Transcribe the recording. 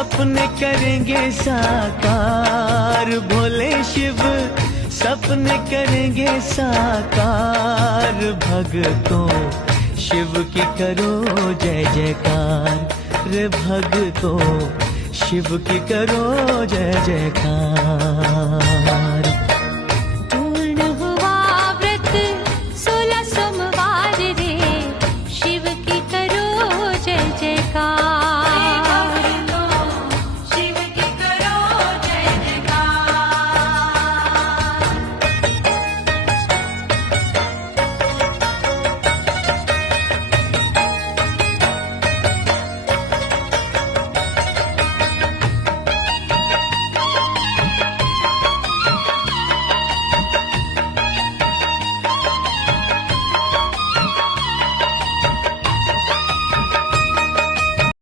सपने करेंगे साकार, भोले शिव सपने करेंगे साकार। भक्तों शिव की करो जय जयकार रे, भक्तों शिव की करो जय जयकार।